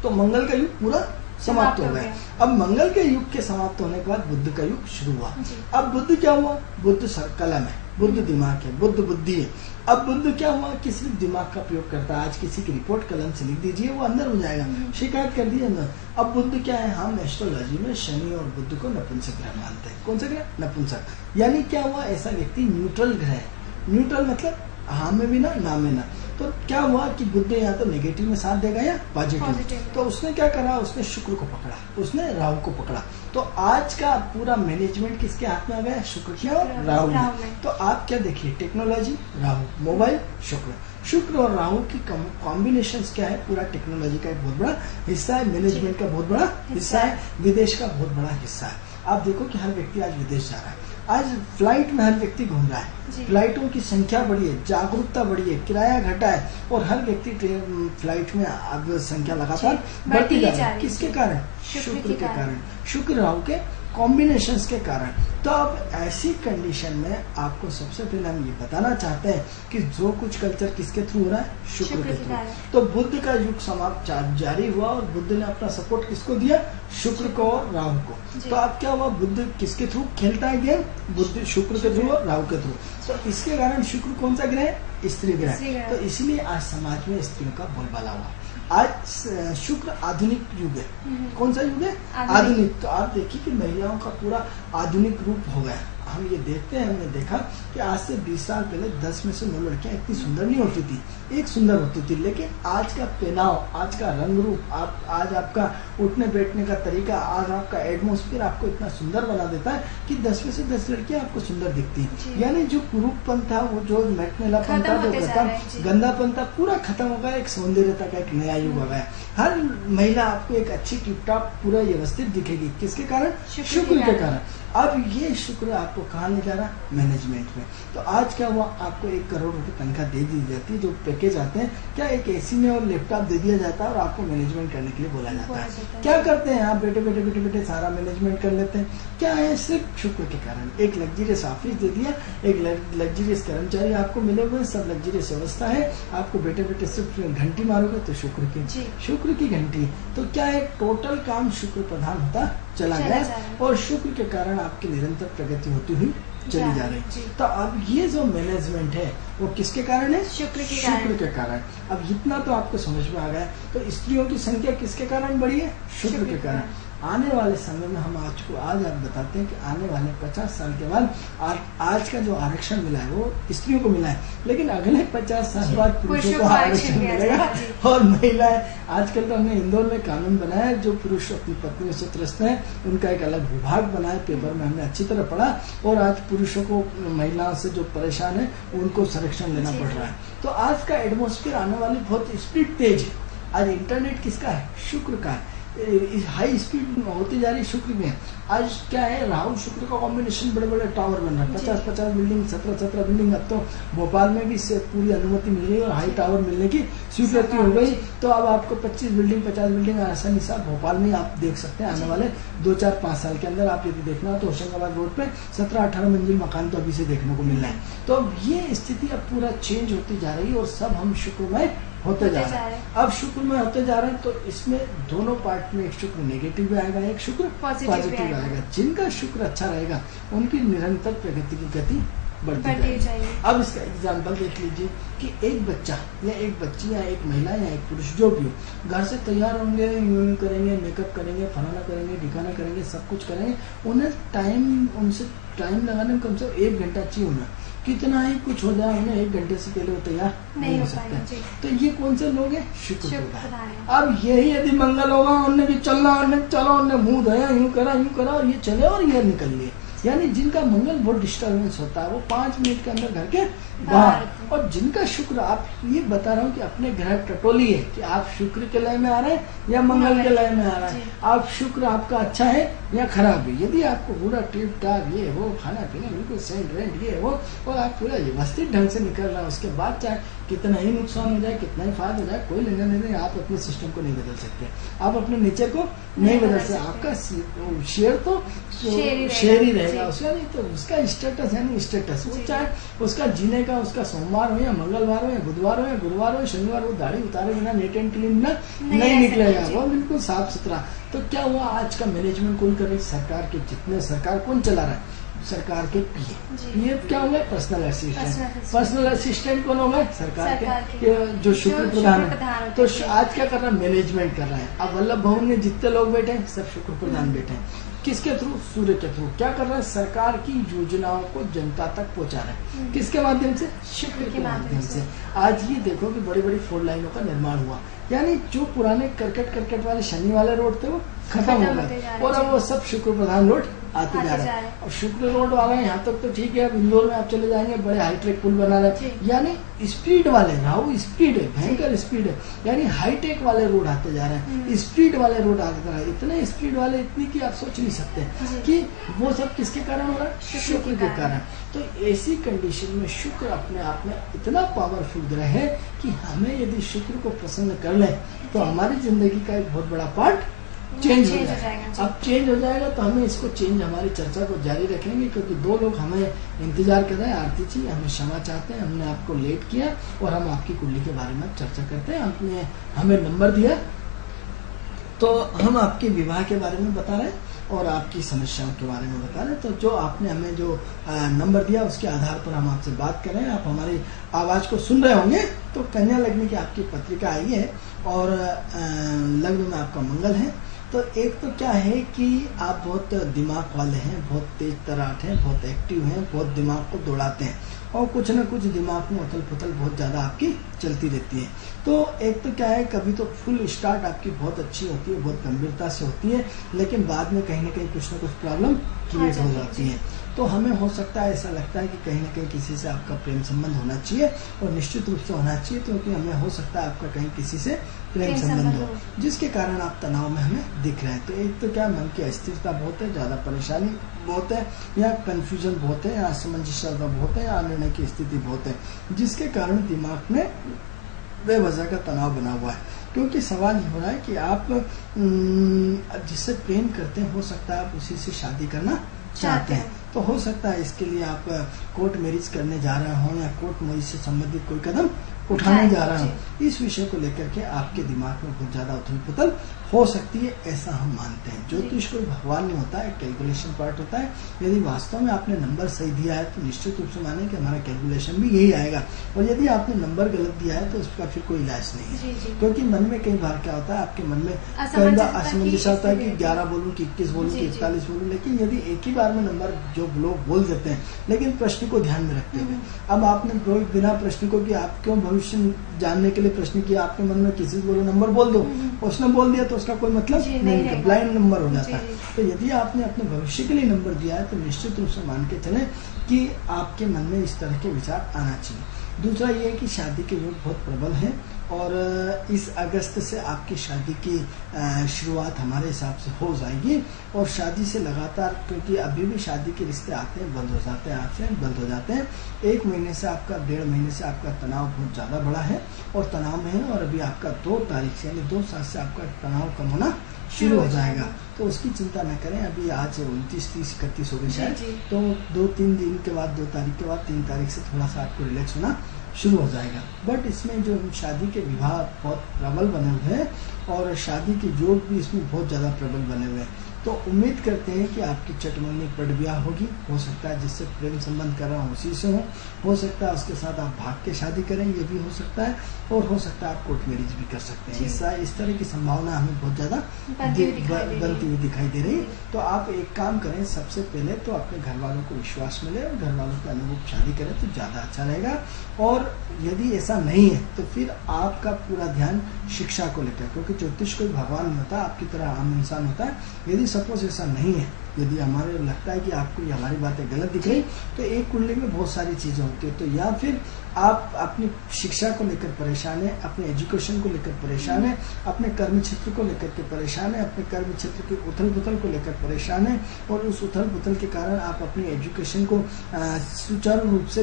तो मंगल का युग पूरा समाप्त हो गया। अब मंगल के युग के समाप्त होने के बाद बुद्ध का युग शुरू हुआ। अब बुद्ध क्या हुआ? बुद्ध कलम है, बुद्ध दिमाग है, बुद्ध बुद्धि है। अब बुद्ध क्या हुआ कि सिर्फ दिमाग का प्रयोग करता है। आज किसी की रिपोर्ट कलम से लिख दीजिए, वो अंदर हो जाएगा, शिकायत कर दी अंदर। अब बुद्ध क्या है? हम एस्ट्रोलॉजी में शनि और बुद्ध को नपुंसक ग्रह मानते हैं। कौन सा ग्रह? नपुंसक। यानी क्या हुआ? ऐसा व्यक्ति न्यूट्रल ग्रह है। न्यूट्रल मतलब हाँ में भी ना, ना में ना। तो क्या हुआ कि बुद्ध या तो नेगेटिव में साथ देगा या पॉजिटिव। तो उसने क्या करा? उसने शुक्र को पकड़ा, उसने राहु को पकड़ा। तो आज का पूरा मैनेजमेंट किसके हाथ में आ गया? शुक्र के और राहु में। तो आप क्या देखिए, टेक्नोलॉजी राहु, मोबाइल शुक्र और राहु की कॉम्बिनेशन क्या है? पूरा टेक्नोलॉजी का एक बहुत बड़ा हिस्सा है, मैनेजमेंट का बहुत बड़ा हिस्सा है, विदेश का बहुत बड़ा हिस्सा है। आप देखो कि हर व्यक्ति आज विदेश जा रहा है, आज फ्लाइट में हर व्यक्ति घूम रहा है, फ्लाइटों की संख्या बढ़ी है, जागरूकता बढ़ी है, किराया घटा है और हर व्यक्ति फ्लाइट में अब संख्या लगातार बढ़ती जा रही है। किसके कारण? शुक्र के कारण, शुक्र राहु के कॉम्बिनेशंस के कारण। तो अब ऐसी कंडीशन में आपको सबसे पहले हम ये बताना चाहते हैं कि जो कुछ कल्चर किसके थ्रू हो रहा है? शुक्र के थ्रू। तो बुद्ध का युग समाप्त जारी हुआ और बुद्ध ने अपना सपोर्ट किसको दिया? शुक्र को और राहु को। तो अब क्या हुआ? बुद्ध किसके थ्रू खेलता है गेम? बुद्ध शुक्र के थ्रू और राहु के थ्रू। तो इसके कारण शुक्र कौन सा ग्रह है? स्त्री ग्रह। तो इसलिए आज समाज में स्त्रियों का बोलबाला हुआ। आज शुक्र आधुनिक युग है। कौन सा युग है? आधुनिक। तो आप देखिए कि महिलाओं का पूरा आधुनिक रूप हो गया। हम ये देखते हैं, हमने देखा कि आज से 20 साल पहले 10 में से 9 लड़कियां इतनी सुंदर नहीं होती थी, एक सुंदर होती थी। लेकिन आज का पहनाव, आज का रंग रूप, आज आपका उठने बैठने का तरीका, आज आपका एटमोस्फियर आपको इतना सुंदर बना देता है कि 10 में से 10 लड़कियां आपको सुंदर दिखती हैं। यानी जो कुरूपपन था, वो जो मैटमेलापन था, जो गंदापन था, पूरा खत्म हो गया। एक सौंदर्यता का एक नया युग आ गया। हर महिला आपको एक अच्छी टिपटॉप पूरा व्यवस्थित दिखेगी। किसके कारण? शुक्र के कारण। अब ये शुक्र आपको कहाँ ले जा रहा है? मैनेजमेंट में। तो आज क्या हुआ? आपको 1 करोड़ रुपए तनख्वाह दे दी जाती है, जो पैकेज आते हैं, क्या एक एसी में और लैपटॉप दे दिया जाता है और आपको मैनेजमेंट करने के लिए बोला जाता है। क्या करते हैं आप? बेटे सारा मैनेजमेंट कर लेते हैं। क्या है? सिर्फ शुक्र के कारण। एक लग्जरियस ऑफिस दे दिया, एक लग्जरियस कर्मचारी आपको मिले हुए, सब लग्जरियस व्यवस्था है। आपको बेटे सिर्फ घंटी मारोगे तो शुक्र की घंटी। तो क्या है? टोटल काम शुक्र प्रधान होता चला गया और शुक्र के कारण आपकी निरंतर प्रगति होती हुई चली जा रही। तो अब ये जो मैनेजमेंट है वो किसके कारण है? शुक्र के कारण। अब इतना तो आपको समझ में आ गया। तो स्त्रियों की संख्या किसके कारण बढ़ी है? शुक्र के कारण। आने वाले समय में हम आज आप बताते हैं कि आने वाले 50 साल के बाद आज का जो आरक्षण मिला है वो स्त्रियों को मिला है, लेकिन अगले 50 साल बाद पुरुषों को आरक्षण मिलेगा और महिलाएं। आजकल तो हमने इंदौर में कानून बनाया है, जो पुरुष अपनी पत्नी से त्रस्त है उनका एक अलग विभाग बनाया। पेपर में हमने अच्छी तरह पढ़ा और आज पुरुषों को, महिलाओं से जो परेशान है उनको संरक्षण लेना पड़ रहा है। तो आज का एटमोस्फियर आने वाली बहुत स्पीड तेज है। आज इंटरनेट किसका है? शुक्र का है। हाई स्पीड होती जा रही शुक्र में। आज क्या है? राहु शुक्र का कॉम्बिनेशन, बड़े बड़े टावर बन रहा है, 50-50 बिल्डिंग, 17-17 बिल्डिंग। अब तो भोपाल में भी इससे पूरी अनुमति मिल गई और हाई टावर मिलने की स्वीकृति हो गई। तो अब आपको 25 बिल्डिंग, 50 बिल्डिंग आसानी से भोपाल में आप देख सकते हैं। आने वाले 2-4-5 साल के अंदर आप यदि देखना हो तो होशंगाबाद रोड पे 17-18 मंजिल मकान तो अभी से देखने को मिल रहा है। तो अब ये स्थिति अब पूरा चेंज होती जा रही है और सब हम शुक्रमय होते जा रहे हैं। अब शुक्र में होते जा रहे हैं। तो इसमें दोनों पार्ट में, एक शुक्र नेगेटिव भी आएगा, एक शुक्र पॉजिटिव आएगा। जिनका शुक्र अच्छा रहेगा उनकी निरंतर प्रगति की गति बढ़ती जाएगी। अब इसका एग्जाम्पल देख लीजिए कि एक बच्चा या एक बच्ची या एक महिला या एक पुरुष जो भी हो, घर से तैयार होंगे, यूं करेंगे, मेकअप करेंगे, फलाना करेंगे, ढिकाना करेंगे, सब कुछ करेंगे। उनसे टाइम लगाने में कम से कम 1 घंटा चाहिए होना। कितना ही कुछ हो जाए, उन्हें 1 घंटे से पहले वो तैयार नहीं हो सकते। तो ये कौन से लोग हैं? शुक्र प्रधान। अब यही यदि मंगल होगा, उन्हें भी चलना, उन्हें चलो, उन्हें मुंह धोया, यूं करा और ये चले और ये निकल लिए। यानी जिनका मंगल बहुत डिस्टर्बेंस होता है वो 5 मिनट के अंदर घर के बाहर। और जिनका शुक्र, आप ये बता रहा हूँ कि अपने ग्रह टटोली है कि आप शुक्र के लय में आ रहे हैं या मंगल के लय में आ रहा है, आप शुक्र आपका अच्छा है या खराब है। यदि आपको पूरा टिप टाप ये वो खाना पीना बिल्कुल सेंट रेंट ये वो और आप पूरा व्यवस्थित ढंग से निकल रहा है, उसके बाद चाहे कितना ही नुकसान हो जाए कितना ही फायदा हो जाए कोई लेना नहीं, आप अपने सिस्टम को नहीं बदल सकते, आप अपने नेचर को नहीं बदल सकते। आपका शेयर तो शेयर ही रहेगा उसका, नहीं तो उसका स्टेटस है नहीं स्टेटस, वो चाहे उसका जीने का उसका सोमवार हो या मंगलवार हो या बुधवार हो या गुरुवार हो शनिवार हो, दाढ़ी उतारे बिना नीट एंड क्लीन ना नहीं निकलेगा, वो बिल्कुल साफ सुथरा। तो क्या हुआ, आज का मैनेजमेंट कौन कर रही, सरकार के जितने, सरकार कौन चला रहा है, सरकार के पीए क्या होगा, पर्सनल असिस्टेंट। पर्सनल असिस्टेंट कौन होगा, सरकार के जो शुक्र प्रधान है। तो आज क्या कर रहा है, मैनेजमेंट कर रहा है। अब वल्लभ भवन में जितने लोग बैठे हैं सब शुक्र प्रधान बैठे हैं, किसके थ्रू, सूर्य के थ्रू। क्या कर रहा है, सरकार की योजनाओं को जनता तक पहुंचा रहा है, किसके माध्यम से, शुक्र के माध्यम से। आज ये देखो कि बड़ी बड़ी 4 लाइनों का निर्माण हुआ, यानी जो पुराने करकट वाले शनि वाले रोड थे वो खत्म हो गए और अब वो सब शुक्र प्रधान रोड आते जा रहे हैं। और शुक्र रोड आ रहे हैं यहाँ तक तो ठीक है, अब इंदौर में आप चले जाएंगे बड़े हाईटेक पुल बना रहे हैं, यानी स्पीड वाले, राहु स्पीड है, भयंकर स्पीड है, यानी हाईटेक वाले रोड आते जा रहे हैं, स्पीड वाले रोड आते जा रहे हैं, इतने स्पीड वाले, इतनी की आप सोच नहीं सकते कि वो सब किसके कारण हो रहा है, शुक्र के कारण। तो ऐसी कंडीशन में शुक्र अपने आप में इतना पावरफुल ग्रह है कि हमें यदि शुक्र को प्रसन्न कर ले तो हमारी जिंदगी का एक बहुत बड़ा पार्ट चेंज हो जाएगा। अब चेंज हो जाएगा तो हमें इसको चेंज, हमारी चर्चा को जारी रखेंगे, क्योंकि 2 लोग हमें इंतजार कर रहे हैं। आरती जी हमें क्षमा चाहते हैं, हमने आपको लेट किया और हम आपकी कुंडली के बारे में चर्चा करते हैं। आपने हमें नंबर दिया तो हम आपके विवाह के बारे में बता रहे हैं और आपकी समस्याओं के बारे में बता रहे हैं। तो जो आपने हमें जो नंबर दिया उसके आधार पर हम आपसे बात कर रहे हैं। आप हमारी आवाज को सुन रहे होंगे तो कन्या लग्न की आपकी पत्रिका आई है और लग्न में आपका मंगल है। तो एक तो क्या है कि आप बहुत दिमाग वाले हैं, बहुत तेज तराट हैं, बहुत एक्टिव हैं, बहुत दिमाग को दौड़ाते हैं और कुछ न कुछ दिमाग में उथल पुथल बहुत ज़्यादा आपकी चलती रहती है। तो एक तो क्या है, कभी तो फुल स्टार्ट आपकी बहुत अच्छी होती है, बहुत गंभीरता से होती है, लेकिन बाद में कहीं ना कहीं कुछ न कुछ प्रॉब्लम क्रिएट हो जाती है। तो हमें हो सकता है, ऐसा लगता है कि कहीं ना कहीं किसी से आपका प्रेम संबंध होना चाहिए और निश्चित रूप से होना चाहिए, क्योंकि हमें हो सकता है आपका कहीं किसी से प्रेम संबंध हो जिसके कारण आप तनाव में हमें दिख रहे हैं। तो एक तो क्या, मन की अस्थिरता बहुत है, ज़्यादा परेशानी बहुत है, या कंफ्यूजन बहुत है, या असमंजसता बहुत है, या निर्णय की स्थिति बहुत है, जिसके कारण दिमाग में बेवजह का तनाव बना हुआ है। क्योंकि सवाल ये हो रहा है कि आप जिससे प्रेम करते हैं, हो सकता है आप उसी से शादी करना चाहते हैं। तो हो सकता है इसके लिए आप कोर्ट मैरिज करने जा रहे हो या कोर्ट मैरिज से संबंधित कोई कदम उठाने जा रहा हूँ। इस विषय को लेकर के आपके दिमाग में बहुत ज्यादा उथल पुथल हो सकती है, ऐसा हम मानते हैं। ज्योतिष कोई भगवान नहीं होता है, कैलकुलेशन पार्ट होता है। यदि वास्तव में आपने नंबर सही दिया है तो निश्चित रूप से माने कि हमारा कैलकुलेशन भी यही आएगा, और यदि आपने नंबर गलत दिया है तो उसका फिर कोई इलाज नहीं है। क्योंकि मन में कई बार क्या होता है, आपके मन में असमंजस होता है कि 11 बोलूं कि 21 बोलूं कि 41 बोलूं, लेकिन यदि एक ही बार में नंबर जो लोग बोल देते हैं, लेकिन प्रश्न को ध्यान में रखते हुए, अब आपने बिना प्रश्न को कि आप क्यों भविष्य जानने के लिए प्रश्न किया, आपके मन में किसी से बोलो नंबर बोल दो, उसने बोल दिया तो उसका कोई मतलब नहीं, ब्लाइंड नंबर हो जाता है। तो यदि आपने अपने भविष्य के लिए नंबर दिया है तो निश्चित रूप से मान के चले कि आपके मन में इस तरह के विचार आना चाहिए। दूसरा ये है कि शादी के योग बहुत प्रबल है और इस अगस्त से आपकी शादी की शुरुआत हमारे हिसाब से हो जाएगी, और शादी से लगातार, क्योंकि अभी भी शादी के रिश्ते आते हैं बंद हो जाते हैं, आपसे बंद हो जाते हैं। 1 महीने से आपका 1.5 महीने से आपका तनाव बहुत ज़्यादा बड़ा है और तनाव में है, और अभी आपका 2 तारीख से यानी 2 साल से आपका तनाव कम होना शुरू हो जाएगा। तो उसकी चिंता न करें। अभी आज 29, 30, 31 हो गई शायद, तो 2-3 दिन के बाद, 2 तारीख के बाद 3 तारीख से थोड़ा सा आपको रिलैक्स होना शुरू हो जाएगा। बट इसमें जो शादी के विवाह बहुत प्रबल बने हुए हैं और शादी के योग भी इसमें बहुत ज़्यादा प्रबल बने हुए हैं। तो उम्मीद करते हैं कि आपकी चटमंगनी पट ब्याह होगी। हो सकता है जिससे प्रेम संबंध कर रहा हूँ उसी से हो सकता है उसके साथ आप भाग के शादी करें, ये भी हो सकता है, और हो सकता है आप कोर्ट मैरिज भी कर सकते हैं। इस तरह की संभावना हमें बहुत ज़्यादा बनती हुई दिखाई दे रही है। तो आप एक काम करें, सबसे पहले तो अपने घर वालों को विश्वास मिले और घर वालों के अनुरूप शादी करें तो ज़्यादा अच्छा रहेगा। और यदि ऐसा नहीं है तो फिर आपका पूरा ध्यान शिक्षा को लेकर, क्योंकि ज्योतिष कोई भगवान नहीं होता, आपकी तरह आम इंसान होता है। यदि सपोज ऐसा नहीं है, यदि हमारे लगता है कि आपको ये हमारी बातें गलत दिख रही, तो एक कुंडली में बहुत सारी चीज़ें होती है। तो या फिर आप अपनी शिक्षा को लेकर परेशान है, अपने एजुकेशन को लेकर परेशान है, अपने कर्म क्षेत्र को लेकर के परेशान है, अपने कर्म क्षेत्र की उथल पुथल को लेकर परेशान है, और उस उथल पुथल के कारण आप अपनी एजुकेशन को सुचारू रूप से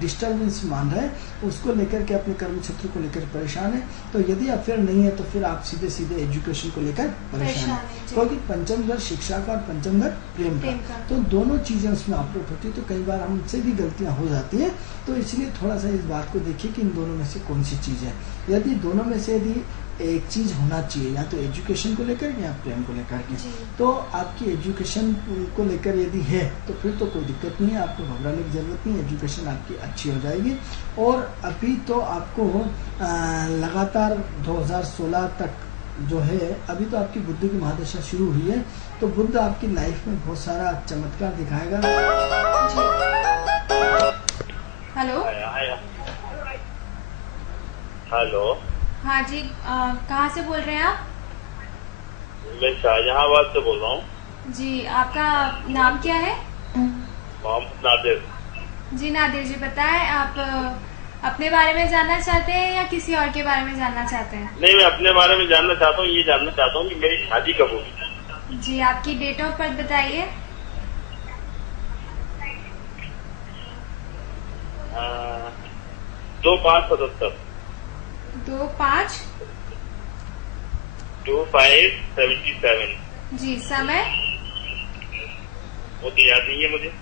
डिस्टर्बेंस मान रहे हैं, उसको लेकर के अपने कर्म क्षेत्र को लेकर परेशान है, तो यदि अफेयर नहीं है तो फिर आप सीधे सीधे एजुकेशन को लेकर परेशान है, क्योंकि पंचम घर शिक्षा का और पंचम घर प्रेम का, तो दोनों चीजें उसमें ऑपरेट होती है। तो कई बार हमसे भी गलतियां हो जाती है, तो इसलिए थोड़ा सा इस बात को देखिए कि इन दोनों में से कौन सी चीज है। यदि दोनों में से यदि एक चीज होना चाहिए, या तो एजुकेशन को लेकर या प्रेम को लेकर के, तो आपकी एजुकेशन को लेकर यदि है तो फिर तो कोई दिक्कत नहीं है, आपको घबराने की जरूरत नहीं, एजुकेशन आपकी अच्छी हो जाएगी। और अभी तो आपको लगातार 2016 तक जो है, अभी तो आपकी बुद्धि की महादशा शुरू हुई है, तो बुद्ध आपकी लाइफ में बहुत सारा चमत्कार दिखाएगा। हेलो हेलो, हाँ जी, कहाँ से बोल रहे हैं आप? मैं शाहजहांबाद से बोल रहा हूँ। जी, आपका नाम क्या है? मोहम्मद नादिर। जी नादिर जी, बताएं आप अपने बारे में जानना चाहते हैं या किसी और के बारे में जानना चाहते हैं? नहीं, मैं अपने बारे में जानना चाहता हूँ। ये जानना चाहता हूँ कि मेरी शादी कब होगी। जी, आपकी डेट ऑफ बर्थ बताइए। 2577 2577। जी, समय? वो तो याद नहीं है मुझे।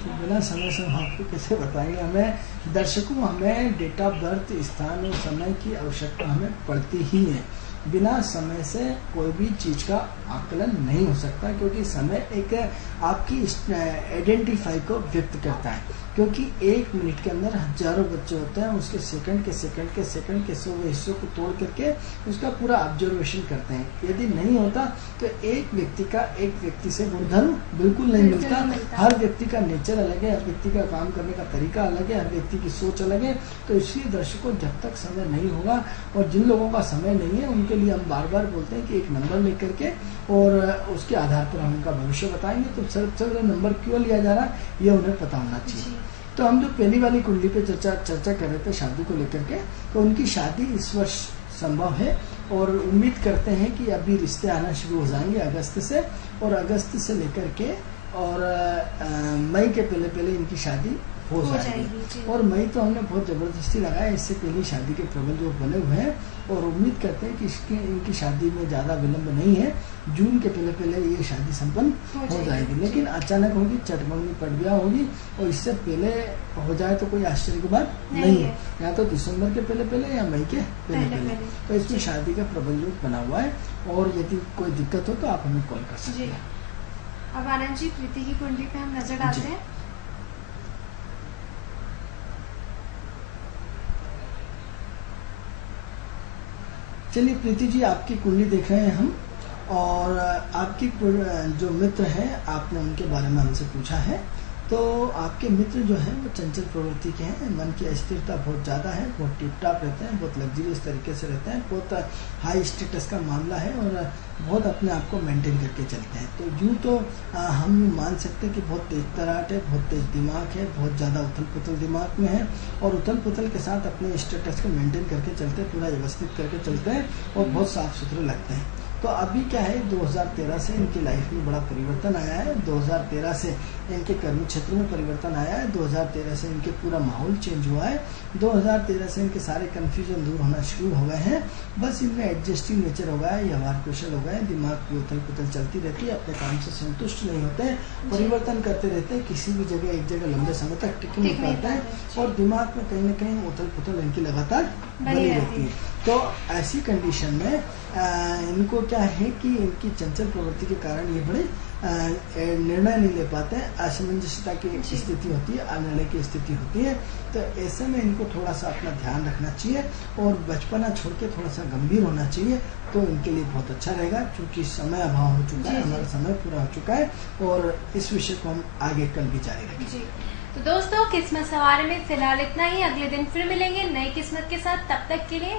तो बिना समय से हम आपको कैसे बताएंगे? हमें दर्शकों, हमें डेट ऑफ बर्थ, स्थान और समय की आवश्यकता हमें पड़ती ही है। बिना समय से कोई भी चीज का आकलन नहीं हो सकता, क्योंकि समय एक आपकी आइडेंटिफाई को व्यक्त करता है। क्योंकि एक मिनट के अंदर हजारों बच्चे होते हैं, उसके सेकंड के 100 हिस्सों को तोड़ करके उसका पूरा ऑब्जर्वेशन करते हैं। यदि नहीं होता तो एक व्यक्ति से गुणधर्म बिल्कुल नहीं मिलता। हर व्यक्ति का नेचर अलग है, हर व्यक्ति का काम करने का तरीका अलग है, हर व्यक्ति की सोच अलग है। तो इसलिए दर्शकों, जब तक समय नहीं होगा, और जिन लोगों का समय नहीं है उनके लिए हम बार बार बोलते हैं कि एक नंबर लेकर के और उसके आधार पर हम उनका भविष्य बताएंगे। तो सबसे नंबर क्यों लिया जा रहा है, ये उन्हें पता होना चाहिए। तो हम जो पहली वाली कुंडली पे चर्चा कर रहे थे शादी को लेकर के, तो उनकी शादी इस वर्ष संभव है, और उम्मीद करते हैं कि अभी रिश्ते आना शुरू हो जाएंगे अगस्त से, और अगस्त से लेकर के और मई के पहले इनकी शादी हो जाएगी। और मई तो हमने बहुत जबरदस्ती लगाया, इससे पहले शादी के प्रबंध जो बने हुए हैं, और उम्मीद करते हैं कि इनकी शादी में ज्यादा विलंब नहीं है, जून के पहले ये शादी संपन्न हो जाएगी। लेकिन अचानक होगी, चटमंगनी पट होगी, और इससे पहले हो जाए तो कोई आश्चर्य की बात नहीं है। या तो दिसंबर के पहले या मई के पहले। तो इसमें शादी का प्रबंध बना हुआ है, और यदि कोई दिक्कत हो तो आप हमें कॉल कर सकते हैं। अब आनंद जी, प्रीति की कुंडली पे हम नजर डालते हैं। चलिए प्रीति जी, आपकी कुंडली देख रहे हैं हम, और आपकी जो मित्र हैं, आपने उनके बारे में हमसे पूछा है। तो आपके मित्र जो हैं वो चंचल प्रवृत्ति के हैं, मन की अस्थिरता बहुत ज़्यादा है, बहुत टिप टाप रहते हैं, बहुत लग्जरियस तरीके से रहते हैं, बहुत हाई स्टेटस का मामला है, और बहुत अपने आप को मेंटेन करके चलते हैं। तो यूँ तो हम मान सकते हैं कि बहुत तेज तराट है, बहुत तेज दिमाग है, बहुत ज़्यादा उथल पुथल दिमाग में है, और उथल पुथल के साथ अपने स्टेटस को मेंटेन करके चलते हैं, पूरा व्यवस्थित करके चलते हैं, और बहुत साफ सुथरे लगते हैं। तो अभी क्या है, 2013 से इनकी लाइफ में बड़ा परिवर्तन आया है, 2013 से इनके कर्म क्षेत्र में परिवर्तन आया है, 2013 से इनके पूरा माहौल चेंज हुआ है, 2013 से इनके सारे कंफ्यूजन दूर होना शुरू हो गए हैं। बस इनमें एडजस्टिंग नेचर हो गया है, व्यवहार कुशल हो गए हैं, दिमाग की उथल पुथल चलती रहती है, अपने काम से संतुष्ट नहीं होते हैं, परिवर्तन करते रहते हैं, किसी भी जगह एक जगह लंबे समय तक टिक नहीं पाते हैं, और दिमाग में कहीं न कहीं उथल पुथल इनकी लगातार बनी रहती है। तो ऐसी कंडीशन में इनको क्या है कि इनकी चंचल प्रवृत्ति के कारण ये बड़े निर्णय नहीं ले पाते हैं, असमंजसता की स्थिति होती है, अनिर्णय की स्थिति होती है। तो ऐसे में इनको थोड़ा सा अपना ध्यान रखना चाहिए, और बचपना छोड़ के थोड़ा सा गंभीर होना चाहिए, तो इनके लिए बहुत अच्छा रहेगा। क्योंकि समय अभाव हो चुका है, हमारा समय पूरा हो चुका है, और इस विषय को हम आगे कल भी जारी रखेंगे। तो दोस्तों, किस्मत सवारी में फिलहाल इतना ही। अगले दिन फिर मिलेंगे नई किस्मत के साथ, तब तक के लिए